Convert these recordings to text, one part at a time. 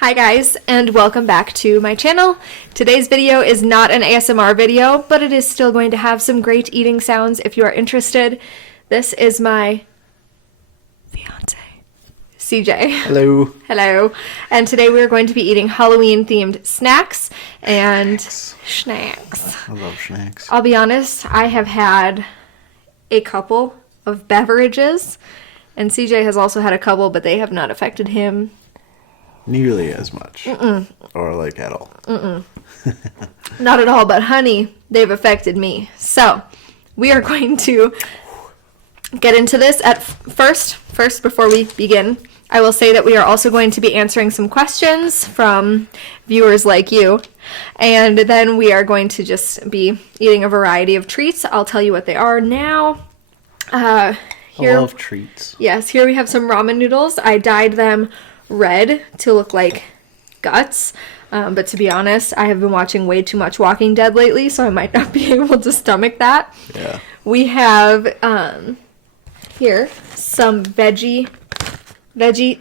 Hi guys, and welcome back to my channel. Today's video is not an ASMR video, but it is still going to have some great eating sounds if you are interested. This is my fiance, CJ. Hello. Hello. And today we are going to be eating Halloween-themed snacks and snacks. I love snacks. I'll be honest, I have had a couple of beverages, and CJ has also had a couple, but they have not affected him nearly as much. Or like at all. Not at all, but honey, they've affected me. So, we are going to get into this at first before we begin. I will say that we are also going to be answering some questions from viewers like you. And then we are going to just be eating a variety of treats. I'll tell you what they are now. I love treats. Yes, here we have some ramen noodles. I dyed them red to look like guts, but to be honest, I have been watching way too much Walking Dead lately, so I might not be able to stomach that. Yeah. We have here some veggie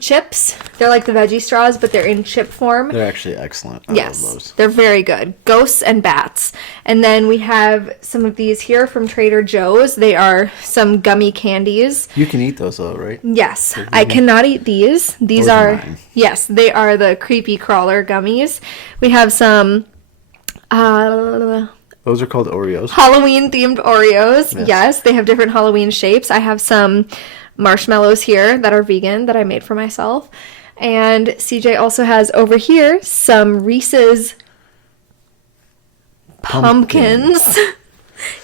chips. They're like the veggie straws, but they're in chip form. They're actually excellent. I Yes, love those. they're very good. Ghosts and bats. And then we have some of these here from Trader Joe's. They are some gummy candies. You can eat those though, right? Yes, I cannot eat these. These Those are are, mine. yes, they are the creepy crawler gummies. We have some Those are called Oreos. Halloween themed Oreos. Yes. Yes, they have different Halloween shapes. I have some marshmallows here that are vegan that I made for myself. And CJ also has over here some Reese's pumpkins.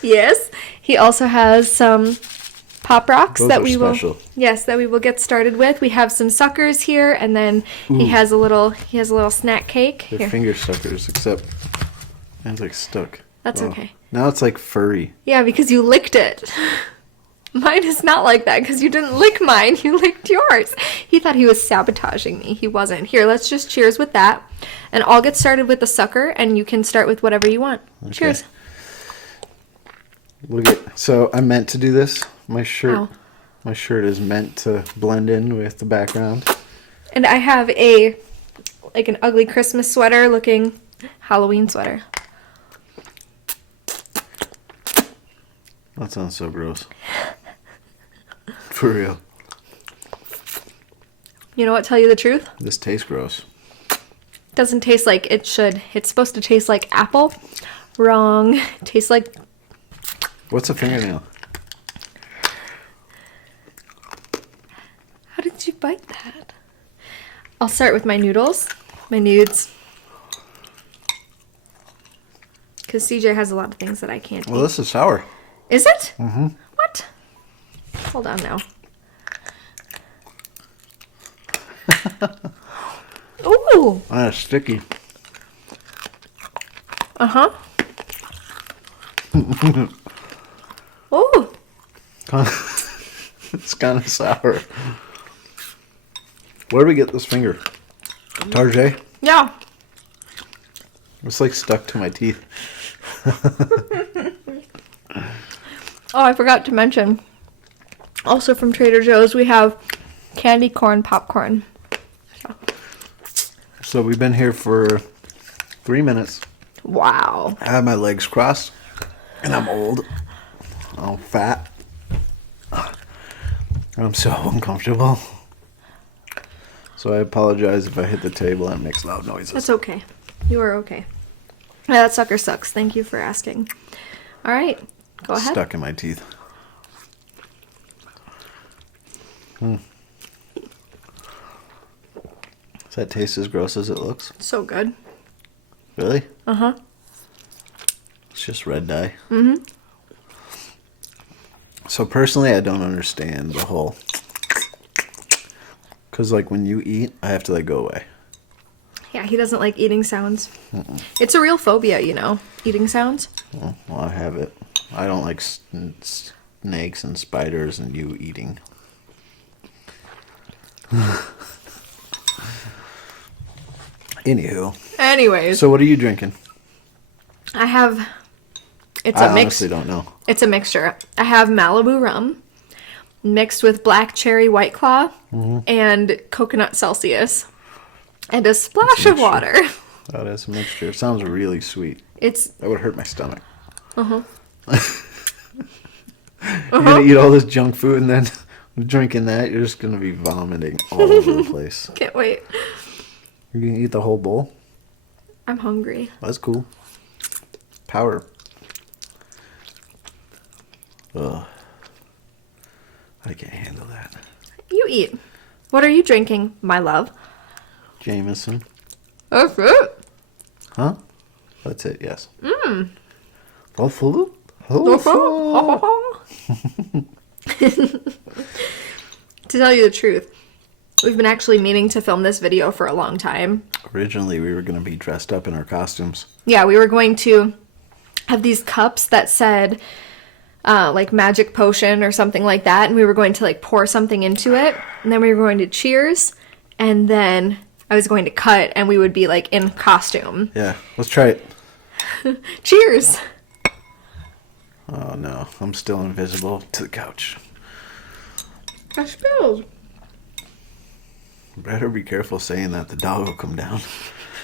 Yes. He also has some Pop Rocks Those that are we will special. Yes, that we will get started with. We have some suckers here, and then he has a little snack cake. They're Here. finger suckers, except it's like stuck. That's Oh. okay. Now it's like furry. Yeah, because you licked it. Mine is not like that because you didn't lick mine. You licked yours. He thought he was sabotaging me. He wasn't. Here, let's just cheers with that. And I'll get started with the sucker, and you can start with whatever you want. Okay. Cheers. Look at. So I meant to do this. My shirt. Ow. My shirt is meant to blend in with the background. And I have like an ugly Christmas sweater looking Halloween sweater. That sounds so gross. For real. You know what? Tell you the truth? This tastes gross. Doesn't taste like it should. It's supposed to taste like apple. Wrong. It tastes like... What's a fingernail? How did you bite that? I'll start with my noodles. My nudes. Because CJ has a lot of things that I can't Well, eat. this is sour. Is it? Mm-hmm. What? Hold on now. Ooh. That's sticky. Uh-huh. Ooh. It's kind of sour. Where do we get this finger? Tarjay? Yeah. It's like stuck to my teeth. Oh, I forgot to mention. Also from Trader Joe's, we have candy corn popcorn. So we've been here for 3 minutes. Wow. I have my legs crossed. And I'm old. I'm fat. I'm so uncomfortable. So I apologize if I hit the table and makes loud noises. That's okay. You are okay. Yeah, that sucker sucks. Thank you for asking. All right. Go ahead. Stuck in my teeth. Does that taste as gross as it looks? So good. Really? Uh-huh. It's just red dye. Mm-hmm. So personally, I don't understand the whole... Because like when you eat, I have to like go away. Yeah, he doesn't like eating sounds. It's a real phobia, you know, eating sounds. Well, I have it. I don't like snakes and spiders and you eating. Anywho. Anyways, So what are you drinking? I have... It's I a mix. honestly don't know. It's a mixture. I have Malibu rum mixed with black cherry White Claw and coconut Celsius. And a splash of water. Oh, that's a mixture. It sounds really sweet. That would hurt my stomach. Uh-huh. You're going to eat all this junk food and then drinking that, you're just going to be vomiting all over the place. Can't wait. You're going to eat the whole bowl? I'm hungry. That's cool. Power. Ugh. I can't handle that. You eat. What are you drinking, my love? Jameson. That's it. Huh? That's it, yes. Mmm. That's it? To tell you the truth, we've been actually meaning to film this video for a long time. Originally, we were going to be dressed up in our costumes. Yeah, we were going to have these cups that said like magic potion or something like that, and we were going to like pour something into it, and then we were going to cheers, and then I was going to cut, and we would be like in costume. Yeah, let's try it. Cheers! Oh no, I'm still invisible to the couch. I spilled. Better be careful saying that. The dog will come down.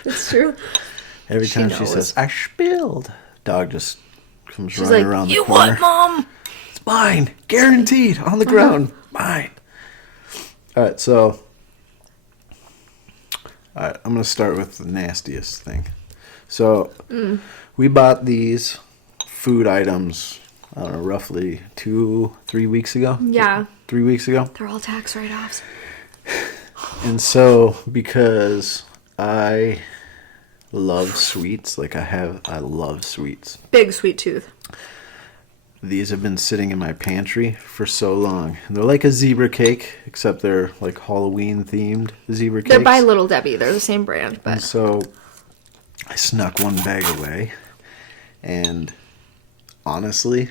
It's true. Every time she says, I spilled, dog just comes She's running like, around the you corner. what, Mom? It's mine. Guaranteed. On the ground. Mine. Alright, so I'm going to start with the nastiest thing. So we bought these food items, I don't know, roughly 2-3 weeks ago. Yeah. 3 weeks ago. They're all tax write-offs. And so, because I love sweets, I love sweets. Big sweet tooth. These have been sitting in my pantry for so long. And they're like a zebra cake, except they're like Halloween themed zebra cakes. They're by Little Debbie. They're the same brand, but And so I snuck one bag away, and honestly,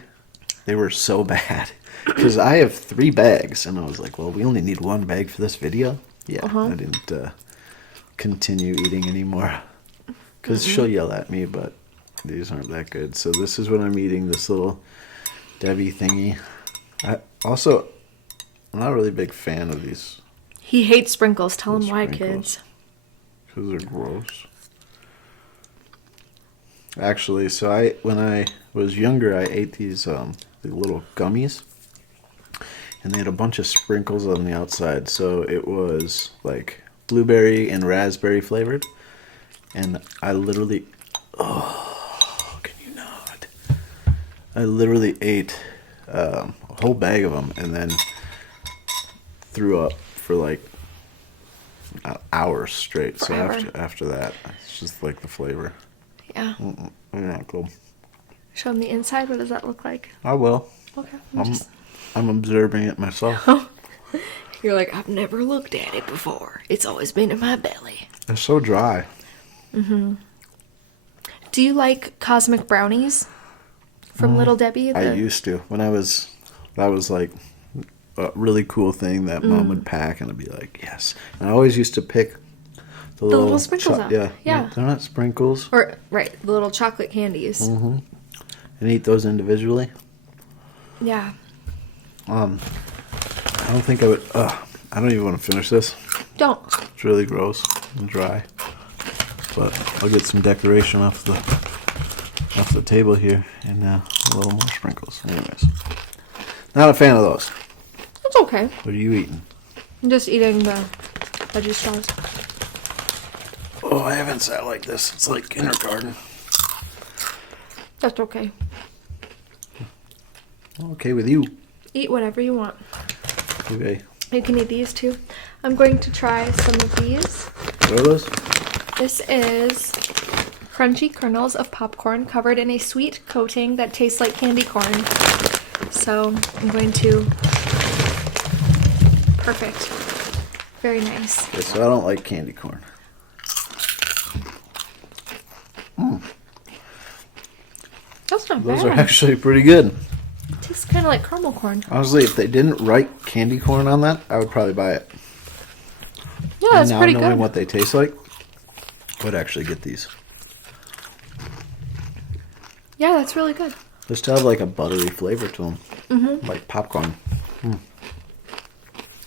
they were so bad. Because I have 3 bags, and I was like, well, we only need 1 bag for this video. Yeah, I didn't continue eating anymore. Because she'll yell at me, but these aren't that good. So this is what I'm eating, this little Debbie thingy. I'm not really a big fan of these. he hates sprinkles. Tell him why, Sprinkles. kids. Because they're gross. Actually, so when I was younger, I ate these the little gummies. And they had a bunch of sprinkles on the outside. So it was like blueberry and raspberry flavored. And I literally... Oh, can you not? I literally ate a whole bag of them and then threw up for like hours straight. Forever. So after that, it's just like the flavor. Yeah. Not cool. Show him the inside. What does that look like? I will. Okay. I'm observing it myself. You're like, I've never looked at it before. It's always been in my belly. They're so dry. Do you like cosmic brownies from Little Debbie? I used to. That was like a really cool thing that Mom would pack, and I'd be like, yes. And I always used to pick the little sprinkles out. Yeah. Yeah. They're not sprinkles. Or, right, the little chocolate candies. And eat those individually. Yeah. I don't think I would. I don't even want to finish this. Don't. It's really gross and dry. But I'll get some decoration off the table here, and a little more sprinkles. Anyways, not a fan of those. It's okay. What are you eating? I'm just eating the veggie straws. Oh, I haven't sat like this. It's like kindergarten. That's okay. Okay with you. Eat whatever you want. Okay. You can eat these too. I'm going to try some of these. What are those? This is crunchy kernels of popcorn covered in a sweet coating that tastes like candy corn. So I'm going to... Perfect. Very nice. Okay, so I don't like candy corn. That's not Those bad. are actually pretty good. It tastes kind of like caramel corn. Honestly, if they didn't write candy corn on that, I would probably buy it. Yeah, that's now pretty knowing good. what they taste like, I would actually get these. Yeah, that's really good. Just to have like a buttery flavor to them. Like popcorn.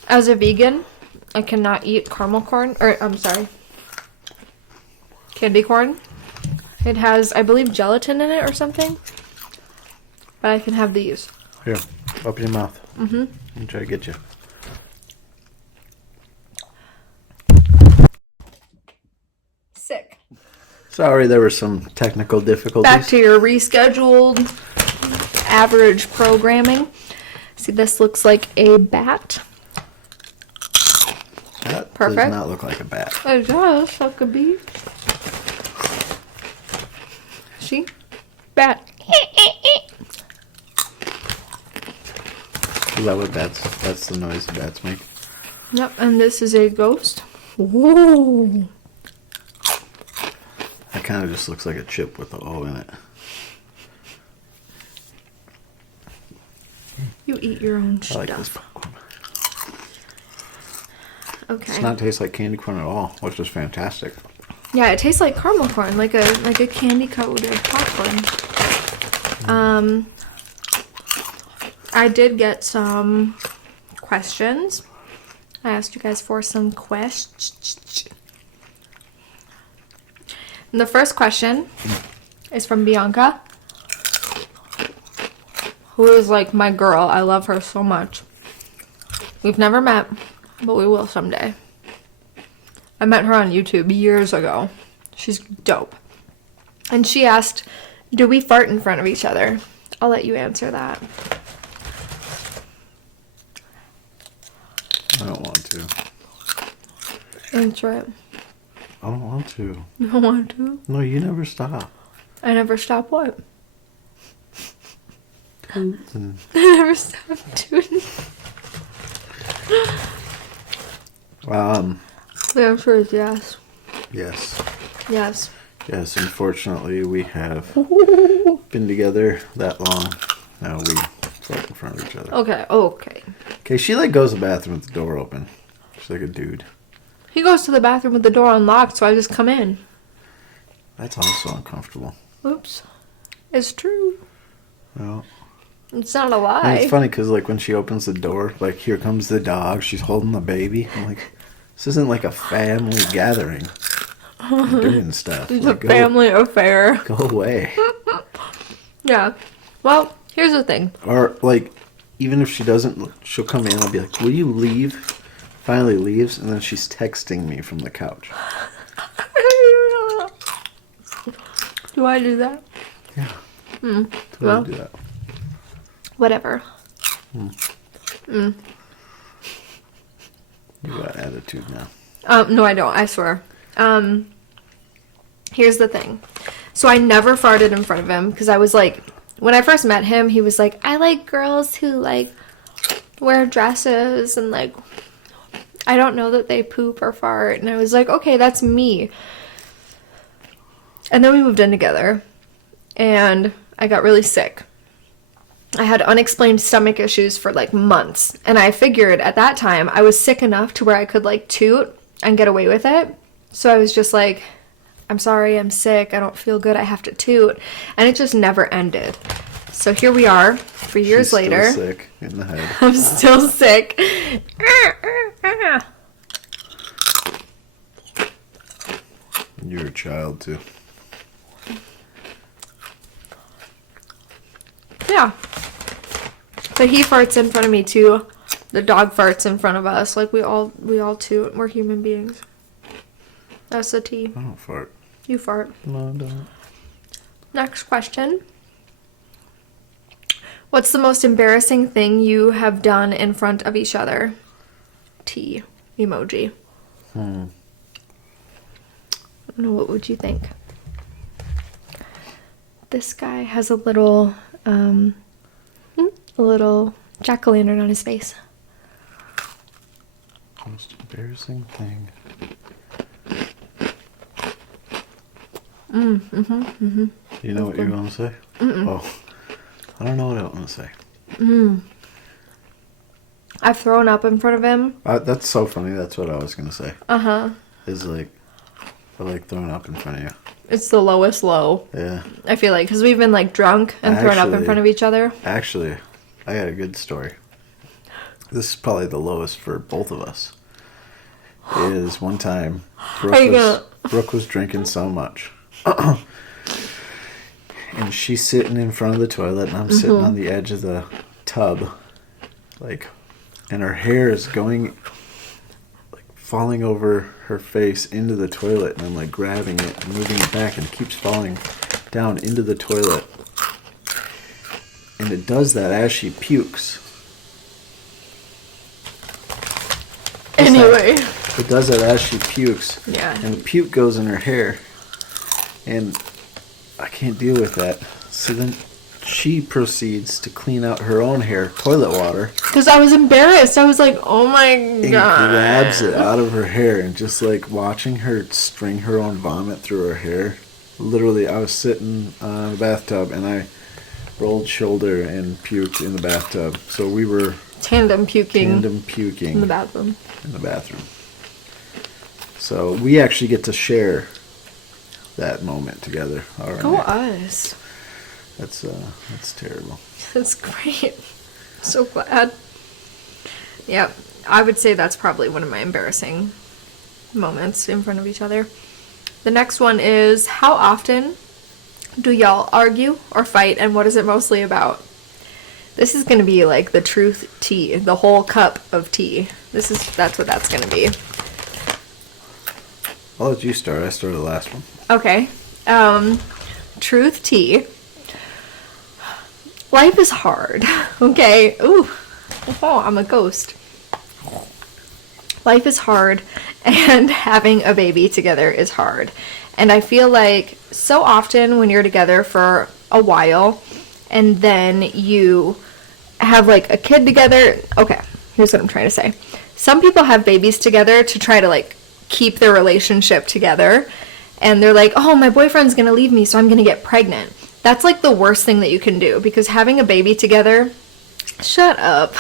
As a vegan, I cannot eat caramel corn, or I'm sorry, candy corn. It has, I believe, gelatin in it or something. But I can have these. Here, open your mouth. Mm-hmm. Let me try to get you. Sick. Sorry, there were some technical difficulties. Back to your rescheduled average programming. See, this looks like a bat. That Perfect. does not look like a bat. It does, like a bee. See? Bat. Is that what that's the noise the bats make? Yep, and this is a ghost. Whoa. That kind of just looks like a chip with the O in it. You eat your own I like this stuff. popcorn. Okay. Does not taste like candy corn at all, which is fantastic. Yeah, it tastes like caramel corn, like a candy coated popcorn. I did get some questions. I asked you guys for some questions. And the first question is from Bianca, who is like my girl. I love her so much. We've never met, but we will someday. I met her on YouTube years ago. She's dope. And she asked, do we fart in front of each other? I'll let you answer that. I don't want to. Answer it. I don't want to. You don't want to? No, you never stop. I never stop what? Tootin'. I never stop tooting. The answer is yes. Yes. Yes. Yes, unfortunately, we have been together that long. Now we fart in front of each other. Okay, okay. Okay, she like goes to the bathroom with the door open. She's like a dude. He goes to the bathroom with the door unlocked, so I just come in. That's also uncomfortable. Oops. It's true. Well, It's not a and lie. it's funny because like when she opens the door, like here comes the dog. She's holding the baby. I'm like, this isn't like a family gathering. I'm doing stuff. It's Like, a family affair. Go away. Yeah. Well, here's the thing. Or like, even if she doesn't, she'll come in. I'll be like, "Will you leave?" Finally leaves, and then she's texting me from the couch. Do I do that? Yeah. Well. Totally do that. Whatever. You got attitude now. No, I don't. I swear. Here's the thing. So I never farted in front of him because I was like, when I first met him, he was like, I like girls who like wear dresses and like, I don't know that they poop or fart. And I was like, okay, that's me. And then we moved in together and I got really sick. I had unexplained stomach issues for like months. And I figured at that time I was sick enough to where I could like toot and get away with it. So I was just like, I'm sorry, I'm sick, I don't feel good, I have to toot. And it just never ended. So here we are, 3 years She's later. Still sick in the head. I'm still sick. You're a child too. Yeah. But he farts in front of me too. The dog farts in front of us. Like we all toot. We're human beings. That's the T. I don't fart. You fart. No, I don't. Next question. What's the most embarrassing thing you have done in front of each other? T emoji. I don't know, what would you think? This guy has a little jack-o'-lantern on his face. Most embarrassing thing. You know what you want to say? Oh, I don't know what I want to say. I've thrown up in front of him. That's so funny. That's what I was gonna say. Is like, I like throwing up in front of you. It's the lowest low. Yeah. I feel like, because we've been like drunk and thrown up in front of each other. Actually, I got a good story. This is probably the lowest for both of us. Is one time. Are you gonna Brooke was drinking so much. And she's sitting in front of the toilet, and I'm sitting on the edge of the tub, and her hair is going, falling over her face into the toilet, and I'm, grabbing it and moving it back, and it keeps falling down into the toilet. And it does that as she pukes. Anyway. It does that as she pukes. Yeah. And the puke goes in her hair. And I can't deal with that. So then she proceeds to clean out her own hair, toilet water. Because I was embarrassed. I was like, oh my And God. grabs it out of her hair. And just watching her string her own vomit through her hair. Literally, I was sitting in the bathtub and I rolled shoulder and puked in the bathtub. So we were Tandem puking in the bathroom. So we actually get to share that moment together. All right. Go us. That's terrible. That's great. So glad. Yep. I would say that's probably one of my embarrassing moments in front of each other. The next one is, how often do y'all argue or fight, and what is it mostly about? This is going to be the truth tea, the whole cup of tea. That's what that's going to be. I'll let you start. I started the last one. Okay. Truth tea. Life is hard. Okay. Ooh. Oh, I'm a ghost. Life is hard, and having a baby together is hard. And I feel like so often when you're together for a while, and then you have a kid together. Okay, here's what I'm trying to say. Some people have babies together to try to keep their relationship together. And they're like, oh, my boyfriend's going to leave me, so I'm going to get pregnant. That's the worst thing that you can do, because having a baby together, shut up.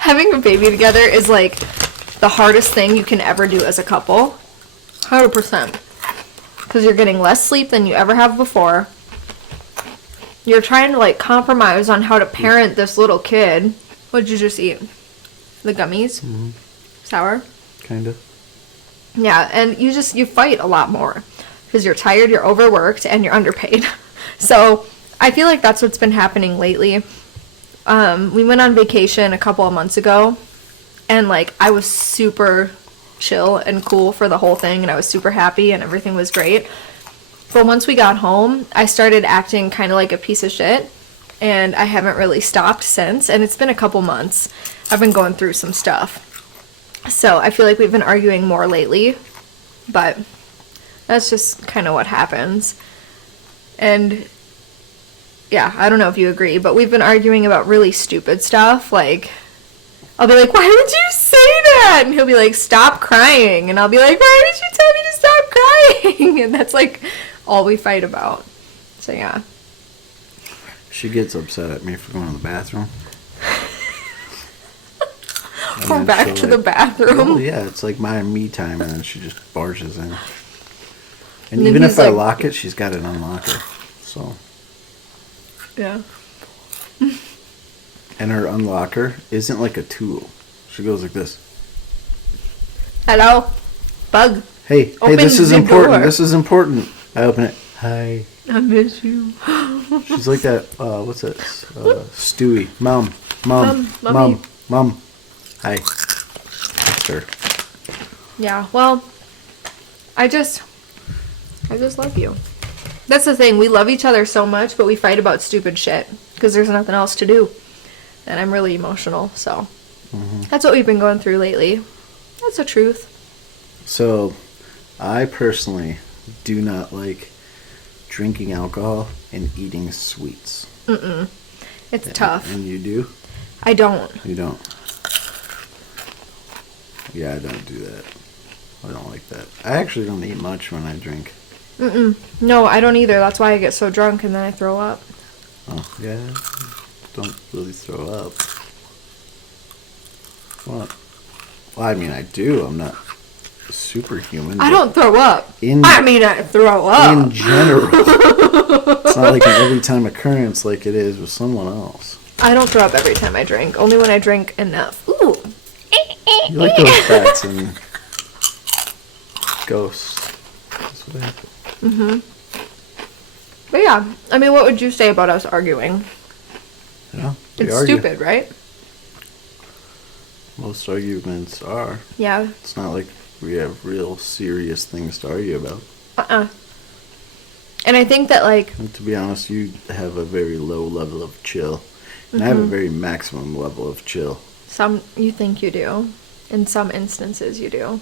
Having a baby together is the hardest thing you can ever do as a couple. 100%. Because you're getting less sleep than you ever have before. You're trying to compromise on how to parent this little kid. What'd you just eat? The gummies? Mm-hmm. Sour? Kind of. Yeah, and you fight a lot more. Because you're tired, you're overworked, and you're underpaid. So, I feel like that's what's been happening lately. We went on vacation a couple of months ago. And I was super chill and cool for the whole thing. And I was super happy and everything was great. But once we got home, I started acting kind of like a piece of shit. And I haven't really stopped since. And it's been a couple months. I've been going through some stuff. So I feel like we've been arguing more lately. But that's just kind of what happens. And yeah, I don't know if you agree. But we've been arguing about really stupid stuff. I'll be like, why would you say that? And he'll be like, stop crying. And I'll be like, why did you tell me to stop crying? And that's all we fight about. So yeah. She gets upset at me for going to the bathroom. We're back to the bathroom. Oh yeah, it's my me time, and then she just barges in. And even if I lock it, she's got an unlocker. So. Yeah. And her unlocker isn't a tool. She goes like this. Hello? Bug. Hey, this is important. This is important. I open it. Hi. I miss you. She's like that, what's that? Stewie. Mom. Hi. That's her. Yeah, well, I just love you. That's the thing. We love each other so much, but we fight about stupid shit because there's nothing else to do. And I'm really emotional, so that's what we've been going through lately. That's the truth. So, I personally do not like drinking alcohol and eating sweets. It's tough. And you do? I don't. You don't? Yeah, I don't do that. I don't like that. I actually don't eat much when I drink. No, I don't either. That's why I get so drunk and then I throw up. Oh, yeah. Don't really throw up. What? Well, I mean, I do. I'm not superhuman. I don't throw up. I throw up. In general. It's not like an every time occurrence like it is with someone else. I don't throw up every time I drink. Only when I drink enough. Ooh. You like those bats and ghosts. But yeah, I mean, what would you say about us arguing? Yeah, It's stupid, right? Most arguments are. Yeah. It's not like we have real serious things to argue about. And I think that, like... And to be honest, you have a very low level of chill. And I have a very maximum level of chill. You think you do. In some instances, you do.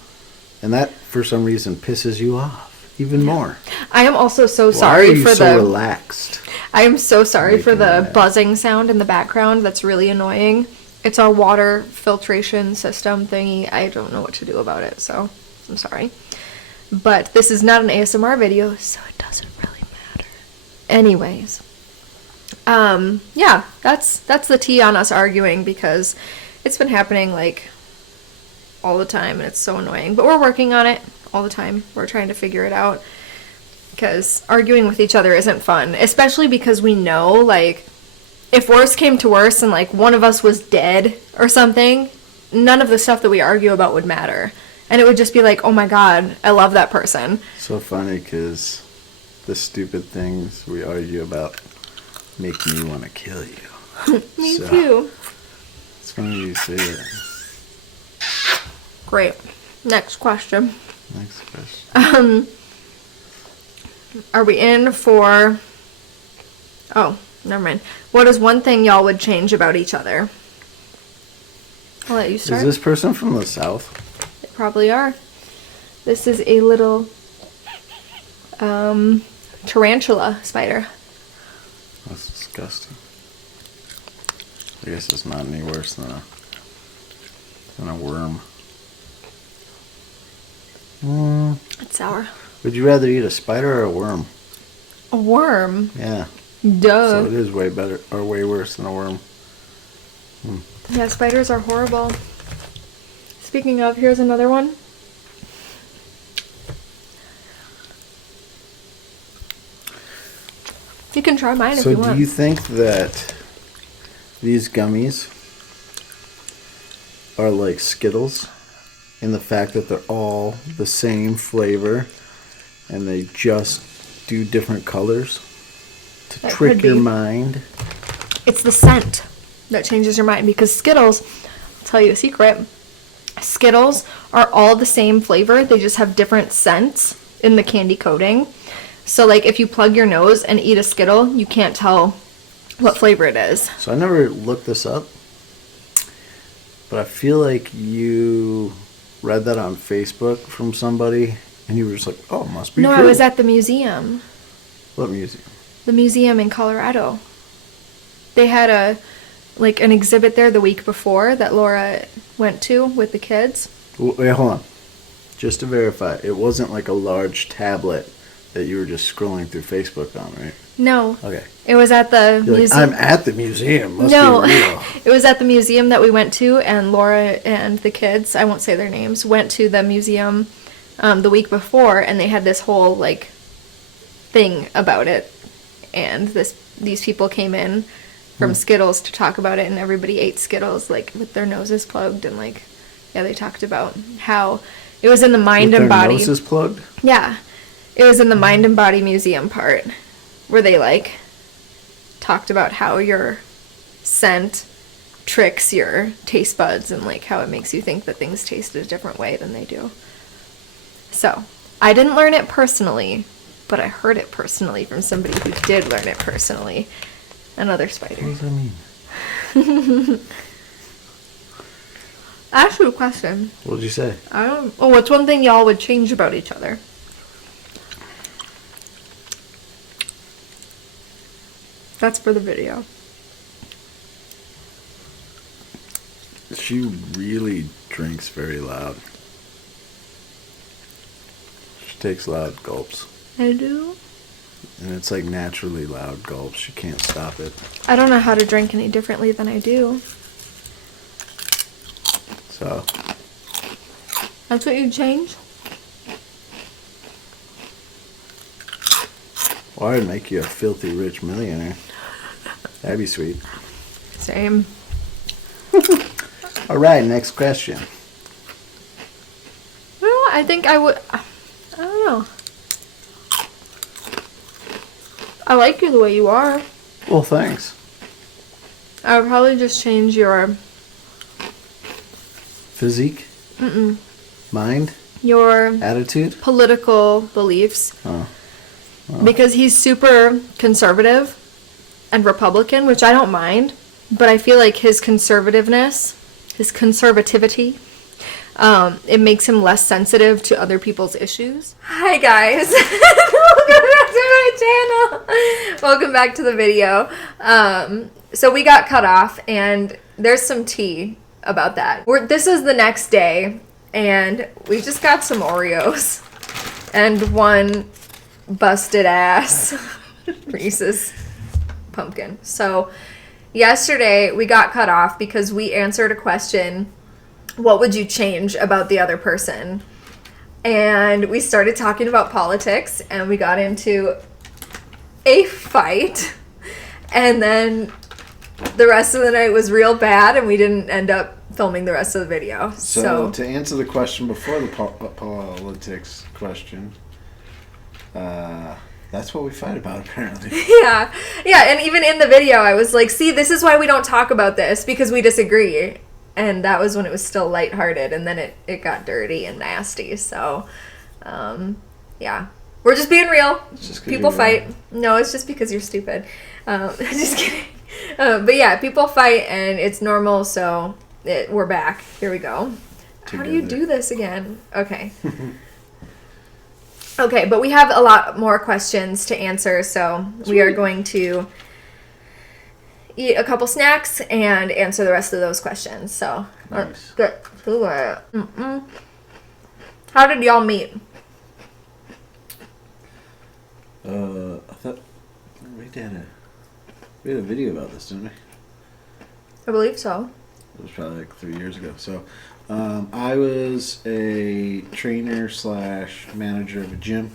And that, for some reason, pisses you off even more. I am also so sorry Why are you for so relaxed? I am so sorry for the Making that. buzzing sound in the background. That's really annoying. It's our water filtration system thingy. I don't know what to do about it, so I'm sorry. But this is not an ASMR video, so it doesn't really matter. Anyways. Yeah, that's the tea on us arguing, because it's been happening, like, all the time, and it's so annoying. But we're working on it all the time. We're trying to figure it out, because arguing with each other isn't fun, especially because we know, like, if worse came to worse and, like, one of us was dead or something, none of the stuff that we argue about would matter. And it would just be like, oh my god, I love that person. So funny, because the stupid things we argue about make me want to kill you. Me too. It's funny you say that. Great. Next question. Next question. Are we in for... Oh, never mind. What is one thing y'all would change about each other? I'll let you start. Is this person from the South? They probably are. This is a little tarantula spider. That's disgusting. I guess it's not any worse than a worm. It's sour. Would you rather eat a spider or a worm? A worm? Yeah. Duh. So it is way better or way worse than a worm. Yeah, spiders are horrible. Speaking of, here's another one. You can try mine if you want. So do you think that these gummies are like Skittles in the fact that they're all the same flavor and they just do different colors to That trick could your be. mind? It's the scent that changes your mind, because Skittles, I'll tell you a secret, Skittles are all the same flavor, they just have different scents in the candy coating. So, like, if you plug your nose and eat a Skittle, you can't tell what flavor it is. So I never looked this up, but I feel like you read that on Facebook from somebody and you were just like, oh, it must be No, true. I was at the museum. What museum? The museum in Colorado. They had an exhibit there the week before that Laura went to with the kids. Wait, hold on. Just to verify, it wasn't like a large tablet that you were just scrolling through Facebook on, right? No. Okay. It was at the You're museum. like, I'm at the museum. Must No, be real. it was at the museum that we went to, and Laura and the kids, I won't say their names, went to the museum the week before, and they had this whole, like, thing about it, and these people came in from Skittles to talk about it, and everybody ate Skittles, like, with their noses plugged, and, like, yeah, they talked about how it was in the mind With and their body. noses plugged? Yeah, it was in the mind and body museum part, where they, like, talked about how your scent tricks your taste buds and, like, how it makes you think that things taste a different way than they do. So, I didn't learn it personally, but I heard it personally from somebody who did learn it personally. Another spider. What does that mean? I asked you a question. What did you say? What's one thing y'all would change about each other? That's for the video. She really drinks very loud. She takes loud gulps. I do? And it's like naturally loud gulps. She can't stop it. I don't know how to drink any differently than I do. So, That's what you'd change? well, I'd make you a filthy rich millionaire. That'd be sweet. Same. All right, next question. I think I would... I don't know. I like you the way you are. Well, thanks. I would probably just change your Physique? Mind? your Attitude? political beliefs. Oh. Because he's super conservative and Republican, which I don't mind, but I feel like his conservativeness, his conservativity, it makes him less sensitive to other people's issues. Hi guys, welcome back to my channel. Welcome back to the video. So we got cut off, and there's some tea about that. This is the next day, and we just got some Oreos and one busted ass Reese's pumpkin. So yesterday we got cut off because we answered a question, what would you change about the other person? And we started talking about politics, and we got into a fight, and then the rest of the night was real bad, and we didn't end up filming the rest of the video. So to answer the question before the politics question, that's what we fight about, apparently. Yeah, and even in the video, I was like, see, this is why we don't talk about this, because we disagree. And that was when it was still lighthearted, and then it got dirty and nasty. So, yeah. We're just being real. People fight. No, it's just because you're stupid. Just kidding. But yeah, people fight, and it's normal, so we're back. Here we go. Together. How do you do this again? Okay. Okay, but we have a lot more questions to answer, so we are going to eat a couple snacks and answer the rest of those questions. So let's get to it. How did y'all meet? I thought we had a video about this, didn't we? I believe so. It was probably like 3 years ago. So I was a trainer / manager of a gym,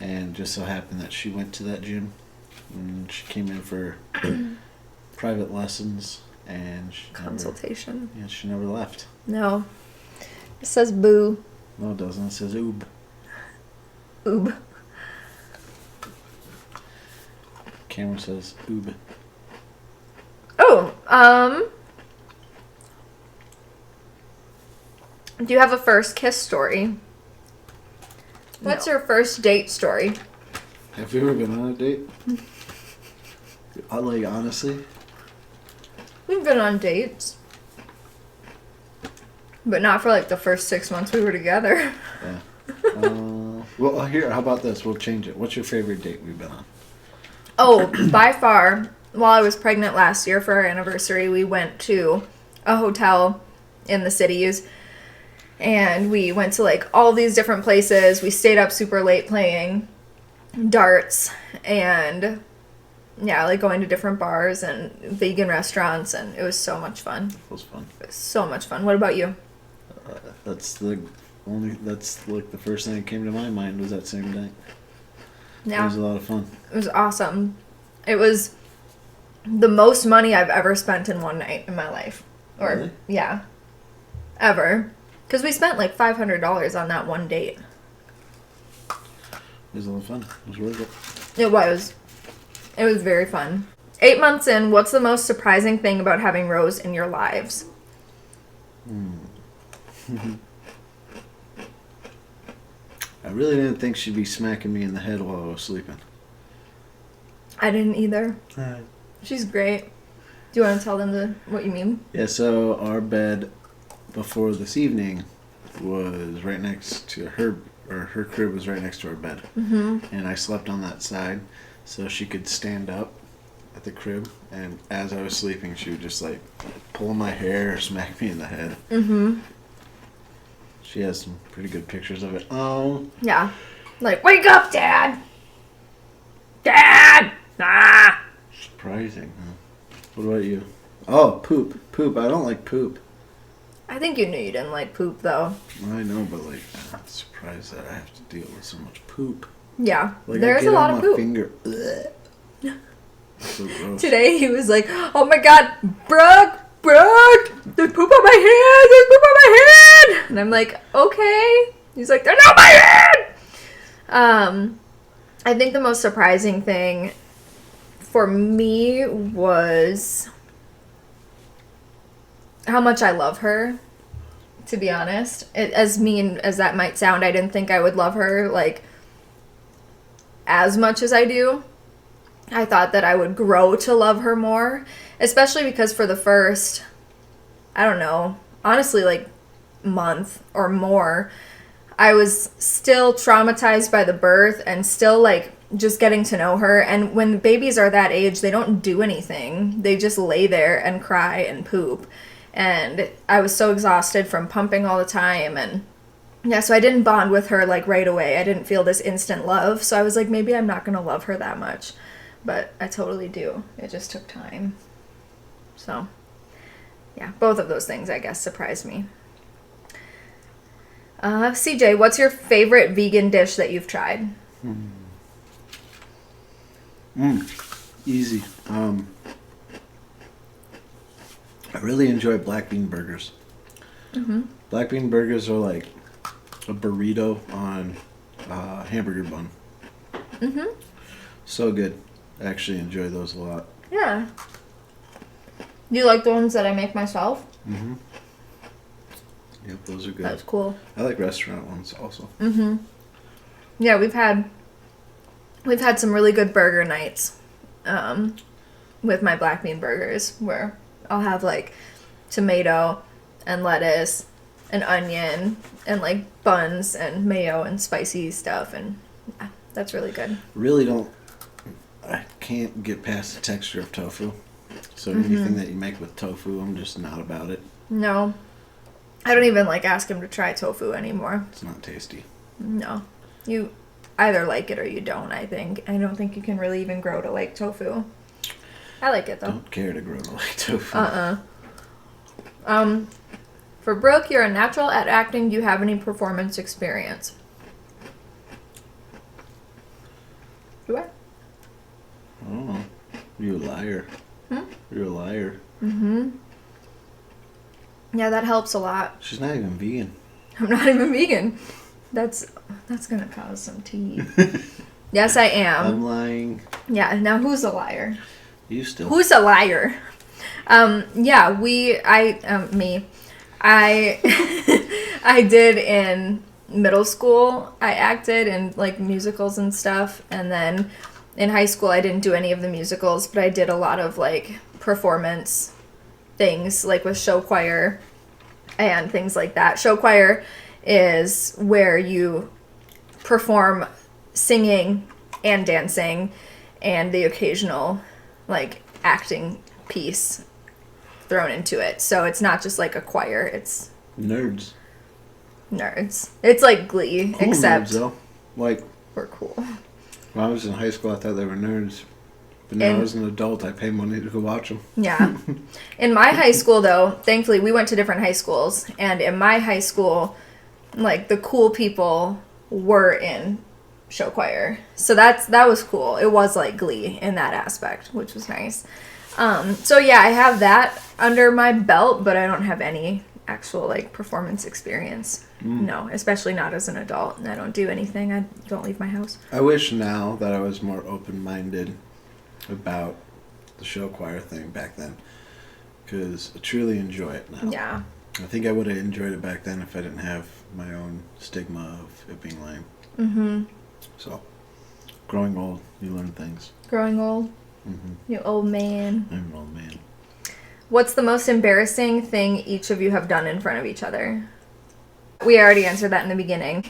and just so happened that she went to that gym, and she came in for private lessons, and Consultation. She never left. No. It says boo. No, it doesn't. It says oob. Oob. Camera says oob. Oh, do you have a first kiss story? What's your first date story? Have you ever been on a date? Honestly? We've been on dates. But not for like the first 6 months we were together. Yeah. Well, here, how about this? We'll change it. What's your favorite date we've been on? Oh, by far, while I was pregnant last year for our anniversary, we went to a hotel in the cities. And we went to like all these different places. We stayed up super late playing darts and yeah, like going to different bars and vegan restaurants, and it was so much fun. It was fun. It was so much fun. What about you? That's like the first thing that came to my mind was that same night. Yeah. It was a lot of fun. It was awesome. It was the most money I've ever spent in one night in my life. Really? Yeah. Ever. Because we spent like $500 on that one date. It was a lot of fun. It was worth it. It was. It was very fun. 8 months in, what's the most surprising thing about having Rose in your lives? I really didn't think she'd be smacking me in the head while I was sleeping. I didn't either. Alright. She's great. Do you want to tell them what you mean? Yeah, so our bed before this evening was right next to her crib was right next to our bed. Mm-hmm. And I slept on that side so she could stand up at the crib, and as I was sleeping she would just like pull my hair or smack me in the head. Mm-hmm. She has some pretty good pictures of it. Yeah. Like, wake up, Dad! Dad! Ah! Surprising, huh? What about you? Oh, poop. Poop. I don't like poop. I think you knew you didn't like poop, though. I know, but like, I'm surprised that I have to deal with so much poop. Yeah. Like, There's a lot of poop. Finger. So gross. Today he was like, oh my god, Brooke, there's poop on my hand, there's poop on my hand! And I'm like, okay. He's like, they're not my hand! I think the most surprising thing for me was how much I love her, to be honest. As mean as that might sound, I didn't think I would love her, like, as much as I do. I thought that I would grow to love her more, especially because for the first, I don't know, honestly, like, month or more, I was still traumatized by the birth and still, like, just getting to know her. And when babies are that age, they don't do anything. They just lay there and cry and poop. And I was so exhausted from pumping all the time. And yeah, so I didn't bond with her, like, right away. I didn't feel this instant love. So I was like, maybe I'm not going to love her that much. But I totally do. It just took time. So, yeah, both of those things, I guess, surprised me. CJ, what's your favorite vegan dish that you've tried? Easy. I really enjoy black bean burgers. Black bean burgers are like a burrito on a hamburger bun. So good. I actually enjoy those a lot. Yeah. Do you like the ones that I make myself? Yep, those are good. That's cool. I like restaurant ones also. Yeah, we've had some really good burger nights with my black bean burgers, where I'll have, like, tomato and lettuce and onion and, like, buns and mayo and spicy stuff, and yeah, that's really good. I can't get past the texture of tofu. So anything that you make with tofu, I'm just not about it. No. I don't even, like, ask him to try tofu anymore. It's not tasty. No. You either like it or you don't, I think. I don't think you can really even grow to like tofu. I like it, though. Don't care to grow to like tofu. For Brooke, you're a natural at acting. Do you have any performance experience? Do I? I don't know. You're a liar. You're a liar. Yeah, that helps a lot. She's not even vegan. I'm not even vegan. That's gonna cause some tea. Yes, I am. I'm lying. Yeah, now who's a liar? You still. Who's a liar? Yeah, me. I did in middle school. I acted in, like, musicals and stuff, and then in high school I didn't do any of the musicals, but I did a lot of, like, performance things, like with show choir and things like that. Show choir is where you perform singing and dancing and the occasional, like, acting piece thrown into it. So it's not just like a choir, it's Nerds. It's like Glee, Cool except nerds, though. Like, we're cool. when I was in high school, I thought they were nerds. But now as an adult, I pay money to go watch them. Yeah. In my high school, though, thankfully, we went to different high schools. And in my high school, like, the cool people were in show choir. So that was cool. It was like Glee in that aspect, which was nice. So, yeah, I have that under my belt, but I don't have any actual, like, performance experience. No, especially not as an adult. And I don't do anything. I don't leave my house. I wish now that I was more open-minded about the show choir thing back then, because I truly enjoy it now. Yeah. I think I would have enjoyed it back then if I didn't have my own stigma of it being lame. So, growing old, you learn things. Growing old? You old man. I'm an old man. What's the most embarrassing thing each of you have done in front of each other? We already answered that in the beginning.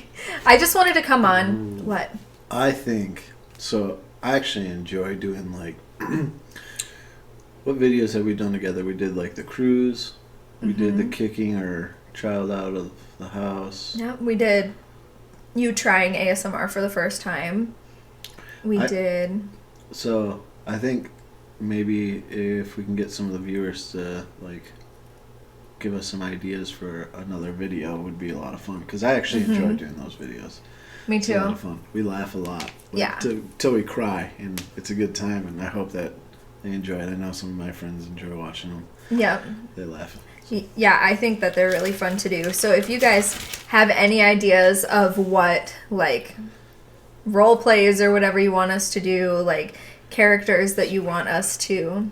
I just wanted to come on. What? I think, so I actually enjoy doing, like, what videos have we done together? We did, like, the cruise. We did the kicking our child out of the house. Yeah, we did you trying ASMR for the first time. We did. So, I think maybe if we can get some of the viewers to, like, give us some ideas for another video, would be a lot of fun. Because I actually enjoy doing those videos. Me too. It's a lot of fun. We laugh a lot. Yeah. Till we cry, and it's a good time, and I hope that they enjoy it. I know some of my friends enjoy watching them. Yeah. They laugh. Yeah, I think that they're really fun to do. So if you guys have any ideas of what, like, role plays or whatever you want us to do, like characters that you want us to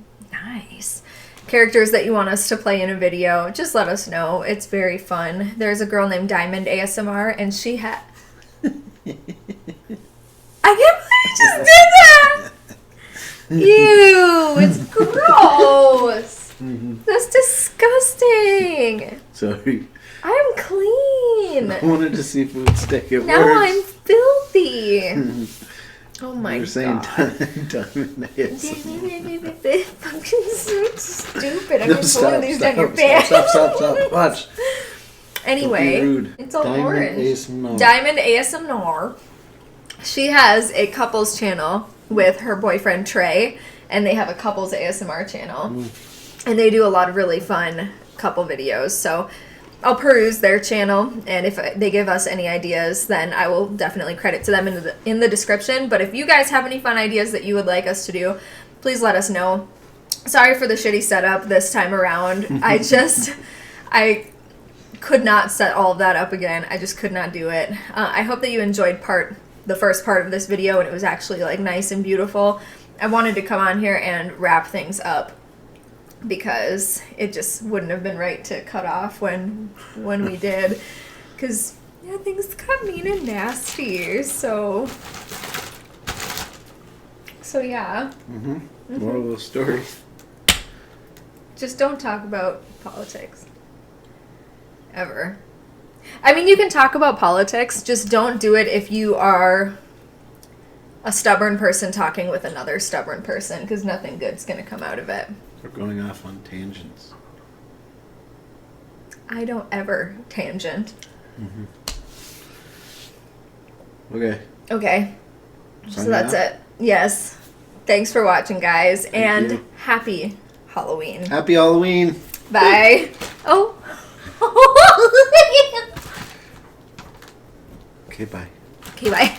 characters that you want us to play in a video, just let us know. It's very fun. There's a girl named Diamond ASMR, and she had I can't believe I just did that. Ew, it's gross. That's disgusting. Sorry. I'm clean. I wanted to see if it would stay at Now work. I'm filthy. Oh my You're god. saying Diamond ASMR. Fucking so stupid. I'm No, gonna put one stop, of these down your stop, pants. stop. Watch. Anyway, Don't be rude. it's all Diamond orange. ASMR. Diamond ASMR. She has a couples channel with her boyfriend Trey, and they have a couples ASMR channel. And they do a lot of really fun couple videos. So I'll peruse their channel, and if they give us any ideas, then I will definitely credit to them in the description. But if you guys have any fun ideas that you would like us to do, please let us know. Sorry for the shitty setup this time around. I could not set all of that up again. I just could not do it. I hope that you enjoyed the first part of this video, and it was actually like nice and beautiful. I wanted to come on here and wrap things up because it just wouldn't have been right to cut off when we did, because yeah, things got mean and nasty. So yeah. Moral of the story. Just don't talk about politics. Ever. I mean, you can talk about politics, just don't do it if you are a stubborn person talking with another stubborn person, because nothing good's going to come out of it. We're going off on tangents. I don't ever tangent. Okay. So Signing that's out? it. Yes. Thanks for watching, guys, and you. happy Halloween. Happy Halloween. Bye. Oh. Okay, bye. Okay, bye.